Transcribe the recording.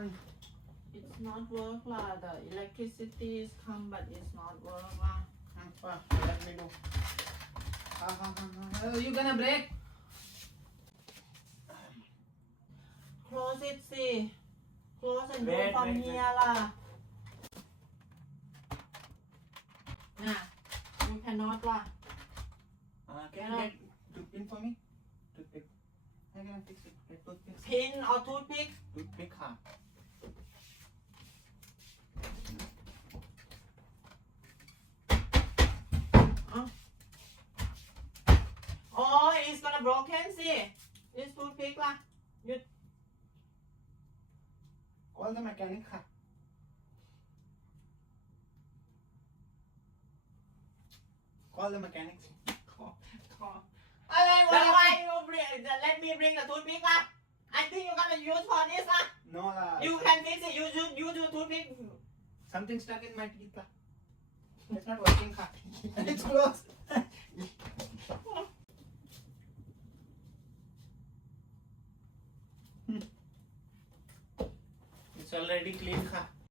happened? It's not work lah. The electricity is come but it's not work lah. Let me do. You gonna break? Close it see. Close and do Wait, from wait, here lah. Nah, you cannot lah. Can you get toothpick for me? Toothpick. I can fix it. Get toothpick. Pin or toothpick? Toothpick, huh? Oh, it's gonna broken see. This toothpick lah. You Call the mechanic, huh? Call the mechanic. call. Why you bring? Let me bring the toothpick lah. I think you're gonna use for this lah. No, You can fix it. You do toothpick. something stuck in my teeth, huh? It's not working, huh? It's closed. It's already clean, huh?